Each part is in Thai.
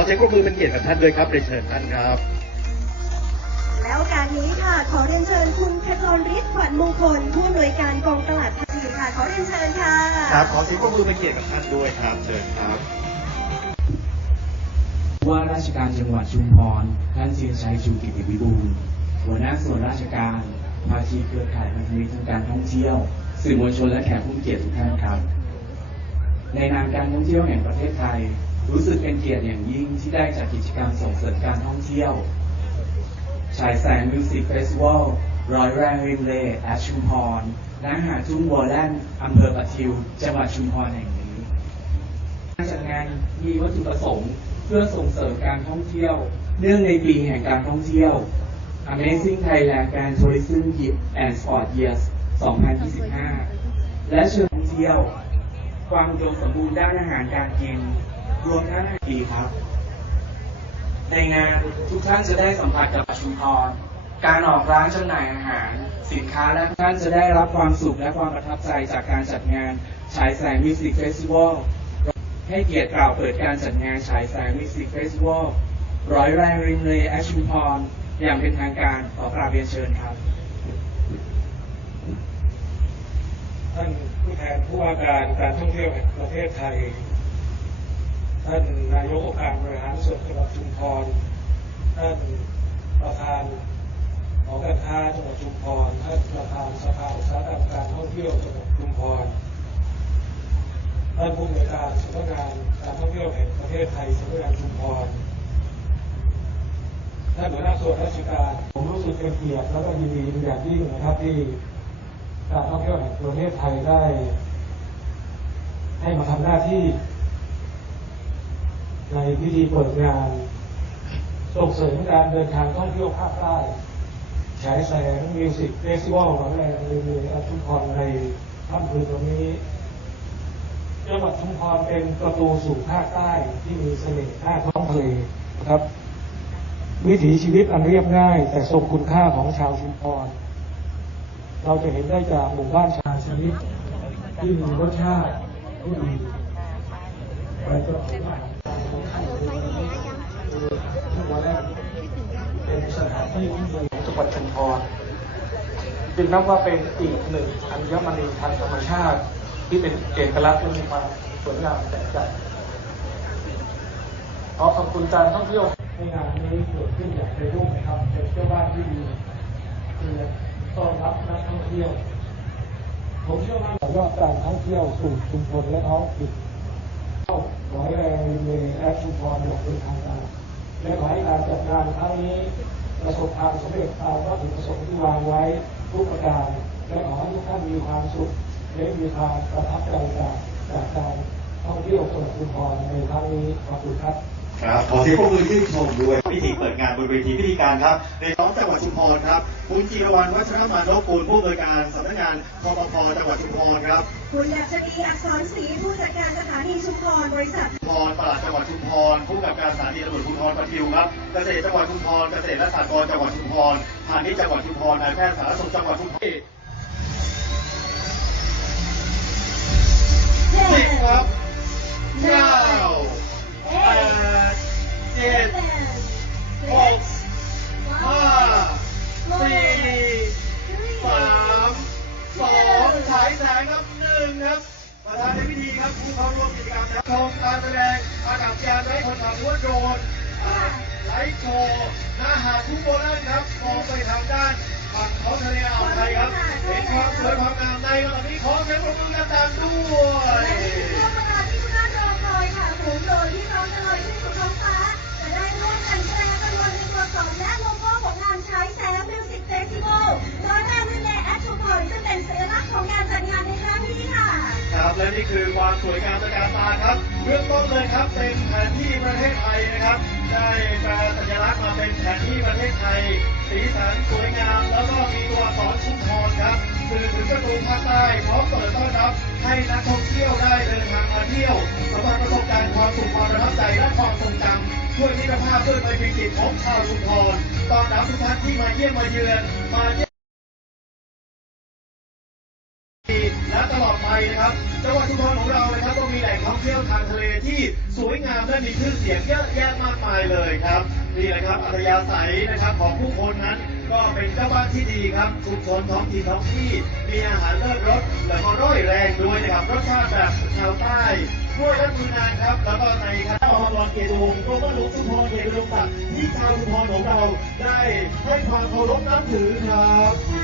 อเสียงปรบมือเป็นเกียรติกับท่านด้วยครับเรียนเชิญท่านครับ แล้วโอการนี้ค่ะขอเรียนเชิญคุณเพชรลฤทธิ์ขวัญมงคลผู้อำนวยการกองตลาดภาษีค่ะขอเรียนเชิญค่ะครับขอเสียงปรบมือเป็นเกียรติกับท่านด้วยครับเชิญครับ ว่าราชการจังหวัดชุมพรท่านเชียงชัยชูกิติวิบูลย์หัวหน้าส่วนราชการภาคีเครือข่ายพันธมิตรทางการท่องเที่ยวสื่อมวลชนและแขกผู้มีเกียรติทุกท่านครับ ในนามการท่องเที่ยวแห่งประเทศไทย รู้สึกเป็นเกียรติอย่างยิ่งที่ได้จัดกิจกรรมส่งเสริมการท่องเที่ยว ฉายแสงมิวสิกเฟสติวัลร้อยแรงริมเลย์แอชชุมพรณหาทุ่งวอลแลนอำเภอปะทิว จังหวัดชุมพรแห่งนี้การจัดงานมีวัตถุประสงค์ เพื่อส่งเสริมการท่องเที่ยว เนื่องในปีแห่งการท่องเที่ยว Amazing Thailand Grand Tourism and Sport Years 2025 และเชิญท่องเที่ยว ความอุดมสมบูรณ์ด้านอาหารการกิน รวมทั้งอาหารดีครับ ในงานทุกท่านจะได้สัมผัสกับชุมพร การออกร้านจำหน่ายอาหาร สินค้าและท่านจะได้รับความสุขและความประทับใจจากการจัดงานฉายแสงมิวสิกเฟสติวัลให้เกียรติกล่าวเปิดการจัดงานฉายแสงมิวสิกเฟสติวัลร้อยแรงริมเลยแอชชุมพร อย่างเป็นทางการขอกราบเรียนเชิญครับท่านผู้แทนผู้ว่าการการท่องเที่ยวแห่งประเทศไทย ท่านนายกองค์การบริหารส่วนจังหวัดชุมพร ท่านประธานหอการค้าจังหวัดชุมพร ท่านประธานสภาอุตสาหกรรมการท่องเที่ยวจังหวัดชุมพร ท่านผู้อำนวยการสำนักงานการท่องเที่ยวแห่งประเทศไทยสำนักงานชุมพร ท่านหัวหน้าส่วนราชการ ผมรู้สึกเป็นเกียรติและก็ยินดีเป็นอย่างยิ่งนะครับที่การท่องเที่ยวแห่งประเทศไทยได้ ให้มาทำหน้าที่ ในพิธีเปิดงาน ส่งเสริมการเดินทางท่องเที่ยวภาคใต้ฉายแสงมิวสิกเฟสติวัลของแรงในเมืองชุมพรในค่ำคืนวันนี้จังหวัดชุมพรเป็นประตูสู่ภาคใต้ที่มีเสน่ห์หน้าท้องทะเลนะครับ วิถีชีวิตอันเรียบง่าย แต่ทรงคุณค่าของชาวชุมพร เราจะเห็นได้จากหมู่บ้านชาชนิดที่มีรสชาติที่ดีและก็ เป็นสถานที่ที่ดีของจังหวัดชุมพรจึงนับว่าเป็นอีกหนึ่งอัญมณีทางธรรมชาติ ที่เป็นเอกลักษณ์และมีความสวยงามแตกต่างขอขอบคุณการท่องเที่ยวในงานนี้เกิดขึ้นอย่างเป็นรูปนะครับเป็นเจ้าบ้านที่ดีคือต้อนรับนักท่องเที่ยว ผมเชื่อมั่นว่ายอดการท่องเที่ยวสู่ชุมชนและท้องถิ่น ขอให้แรงในแอดชุมพรอย่างเป็นทางการและขอให้การจัดงานครั้งนี้ ประสบความสำเร็จตามวัตถุประสงค์ที่วางไว้ทุกประการและขอให้ทุกท่านมีความสุขและมีความประทับใจจากจากการท่องเที่ยวจังหวัดชุมพรในครั้งนี้ขอบคุณครับ ครับขอเสียงปรบมือชื่นชมด้วยพิธีเปิดงานบนเวทีพิธีการครับ ในท้องจังหวัดชุมพรครับคุณจีรวรรณวัชรมานพกูลผู้อำนวยการสำนักงานคอปพจังหวัดชุมพรครับคุณดัชนีอักษรศรีผู้จัดการสถานีชุมพรบริษัทชุมพรปลัดจังหวัดชุมพรผู้กำกับการสถานีตำรวจภูธรปะทิวครับเกษตรจังหวัดชุมพรเกษตรและสหกรณ์จังหวัดชุมพรพาณิชย์จังหวัดชุมพรนายแพทย์สาธารณสุขจังหวัดชุมพร คนขับหรือว่าโดรนอ่าไลท์โชว์หน้าหาดทุ่งโบราณครับมองไปทางด้านฝั่งของทะเลอ่าวไทยครับเห็นความสวยความงามในระดับนี้ขอเสียงปรบมือกันตามด้วยและนี่คือช่วงเวลาที่ทุกท่านรอคอยค่ะฝูงโดรนที่พร้อมจะลอยขึ้นสู่ท้องฟ้าจะได้ร่วมกันแสดงขบวนในตัวสองและโลโก้ของงานฉายแสงมิวสิกเฟสติวัลร้อยแรกวินเลย์แอดชุมพรซึ่งเป็นสัญลักษณ์ของการจัดงานในครั้งนี้ค่ะ ครับและนี่คือความสวยงามตระการตาครับ เบื้องต้นเลยครับเป็นแผนที่ประเทศไทยนะครับ ได้แปลสัญลักษณ์มาเป็นแผนที่ประเทศไทย สีสันสวยงาม แล้วก็มีตัวอักษรชุมพรครับสื่อถึงประตูภาคใต้พร้อมเปิดต้อนรับ ให้นักท่องเที่ยวได้เดินทางมาเที่ยวสัมผัสประสบการณ์ความสุขความประทับใจและความทรงจำด้วยมิตรภาพด้วยไมตรีจิตของชาวชุมพรต้อนรับทุกท่านที่มาเยี่ยมมาเยือนมาเยี่ยมและตลอดไปนะครับ เที่ยวทางทะเลที่สวยงามและมีชื่อเสียงเยอะแยะมากมายเลยครับนี่แหละครับอัธยาศัยนะครับของผู้คนนั้น ก็เป็นเจ้าบ้านที่ดีครับชุมชนท้องถิ่นท้องที่ มีอาหารเลิศรสแล้วก็ร่อยแรงด้วยนะครับรสชาติแบบชาวใต้ด้วยและมือนานครับ แล้วก็ในคณะอบรเกียรติวงศ์กรมหลวงชุมพรเกียรติอุดมศักดิ์ที่ชาวชุมพรของเราได้ให้ความเคารพนับถือครับ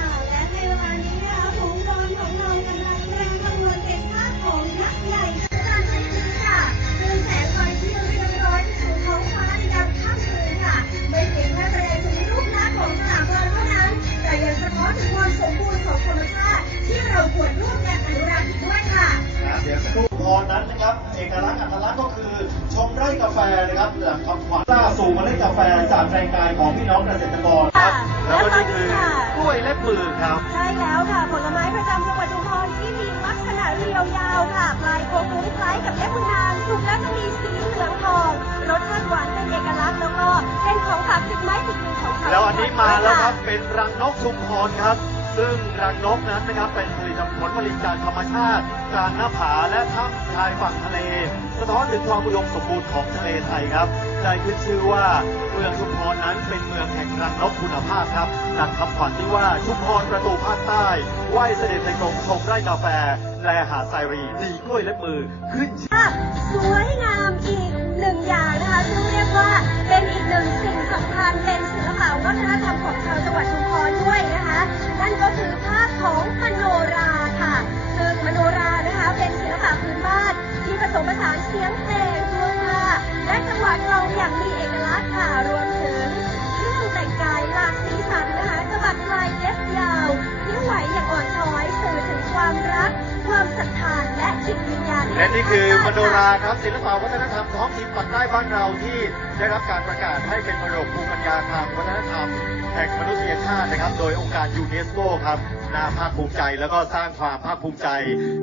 น้องเกษตรกรครับค่ะแล้วก็นี่คือและตอนนี้ค่ะกล้วยเล็บมือครับ ใช่แล้วค่ะ ผลไม้ประจำจังหวัดชุมพรที่มีลักษณะเรียวยาวค่ะ ปลายโค้งคล้ายกับเล็บมือนางสุกแล้วจะมีสีเหลืองทอง รสชาติหวานเป็นเอกลักษณ์แล้วก็เป็นของฝากติดไม้ติดมือของชาวแล้วอันนี้มาแล้วครับชุพเป็นรังนกชุมพรครับ ซึ่งรังนกนั้นนะครับเป็นผลิตผลผ ลิงจากธรรมชาติกลางหน้าผาและถ้ำชายฝั่งทะเล สะท้อนถึงความอุดมสมบูรณ์ของทะเลไทยครับได้ขึ้นชื่อว่าเมืองชุมพรนั้นเป็นเมืองแห่งรังนกคุณภาพครับดังคำขวัญที่ว่าชุมพรประตูภาคใต้ไหวเสด็จในกรมชมไร่กาแฟแลหาดไซรีดีกล้วยและมือขึ้นชื่อสวยงาม เสียงเพลงท่วงาและจังหวะกลองอย่างมีเอกลักษณ์ค่ะรวมถึงเครื่องแต่งกายหลากสีสันนะคะสะบัดปลายเล็บยาวที่ไหวอย่างอ่อนช้อยสื่อถึงความรัก ความศรัทธาและจิตวิญญาณและนี่คือมโนราครับศิลปวัฒนธรรมท้องถิ่นปากใต้บ้านเราที่ได้รับการประกาศให้เป็นมรดกภูมิปัญญาทางวัฒนธรรม แห่งมนุษยชาตินะครับ โดยองค์การยูเนสโกครับน่าภาคภูมิใจแล้วก็สร้างความภาคภูมิใจ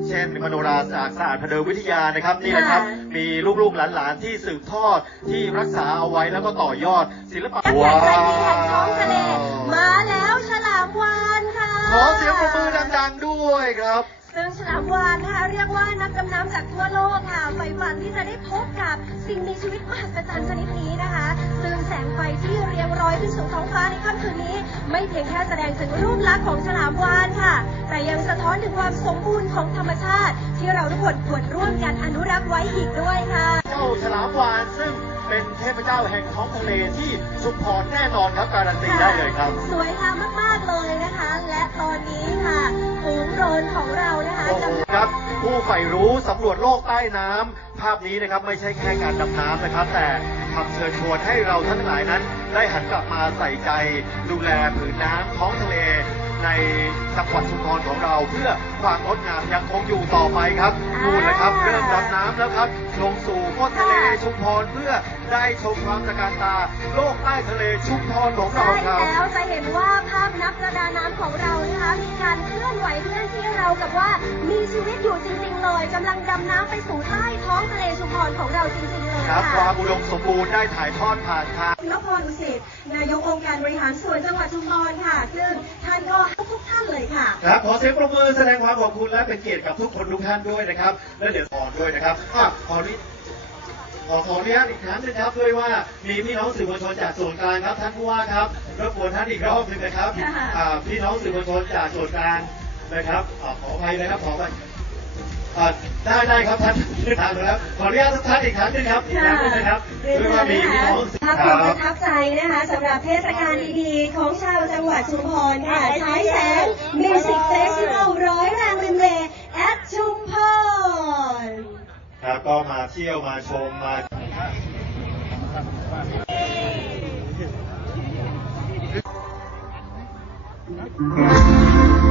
เช่น มโนราจากศาสตร์พเดิมวิทยานะครับนี่นะครับ มีลูกๆหลานๆที่สืบทอดที่รักษาเอาไว้แล้วก็ต่อยอด ศิลปะยักษ์ใหญ่ใจดีแห่งท้องทะเลมาแล้วฉลามวานค่ะขอเสียงปรบมือดังๆด้วยครับ ซึ่งฉลามวานนะคะเรียกว่านักดำน้ำจากทั่วโลกค่ะใฝ่ฝันที่จะได้พบกับสิ่งมีชีวิตมหัศจรรย์ชนิดนี้นะคะ ซึ่งแสงไฟที่เรียงร้อยขึ้นสู่ท้องฟ้าในค่ำคืนนี้ ไม่เพียงแค่แสดงถึงรูปลักษณ์ของฉลามวานค่ะ แต่ยังสะท้อนถึงความสมบูรณ์ของธรรมชาติ ที่เราทุกคนควรร่วมกันอนุรักษ์ไว้อีกด้วยค่ะเจ้าฉลามวาน เป็นเทพเจ้าแห่งท้องทะเลที่ชุมพรแน่นอนครับการันตีได้เลยครับ สวยงามมากๆเลยนะคะ และตอนนี้ค่ะฝูงโดรนของเรานะคะโอ้โหกำลังครับผู้ใฝ่รู้สำรวจโลกใต้น้ำภาพนี้นะครับไม่ใช่แค่การดำน้ำนะครับ แต่ทำเชิญชวนให้เราท่านทั้งหลายนั้น ได้หันกลับมาใส่ใจ ดูแลผืนน้ำท้องทะเล ในจังหวัดชุมพรของเราเพื่อความงดงามยังคงอยู่ต่อไปครับนู่นเลยครับเริ่มดำน้ำแล้วครับลงสู่ก้นทะเลชุมพรเพื่อได้ชมความตระการตา โลกใต้ทะเลชุมพรของเราใช่ครับ แล้วจะเห็นว่าภาพนักประดาน้ำของเรานะคะมีการเคลื่อนไหวเคลื่อนที่เรากับว่ามีชีวิตอยู่จริง ๆ เลยกำลังดำน้ำไปสู่ใต้ท้องทะเลชุมพรของเราจริง ๆ เลยครับคค่ะ วามอุดมสมบูรณ์ได้ถ่ายทอดผ่านทาง นพรอุสิตนายกองค์การบริหารส่วนจังหวัดชุมพรค่ะ ซึ่งท่านก็ ค่ะครับขอเสียงปรบมือแสดงความขอบคุณและเป็นเกียรติกับทุกคนทุกท่านด้วยนะครับ และเดี๋ยวขอด้วยนะครับอะขอนี้ขอขออนุญาตอีกครั้งหนึงครับด้วยว่ามีพี่น้องสื่อมวลชนจากส่วนกลางครับท่านผู้ว่าครับรบกวนท่านอีกรอบหนึ่งนะครับค่ะอ่าพี่น้องสื่อมวลชนจากส่วนกลางนะครับอ่าขออภัยนะครับขออภัยอ่า ได้ได้ครับท่านทางแล้วขออนุญาตทุกท่านอีกครั้งหนึงครับอีกครั้งหนึงนะครับด้วยว่ามีพี่น้องสื่อภาพความประทับใจนะคะสำหรับเทศกาลดีๆ ของชาวจังหวัดชุมพรค่ะฉายแสงมิวสิกเฟสติวัลร้อยแรงริมเลแอดชุมพรครับก็มาเที่ยวมาชมมาค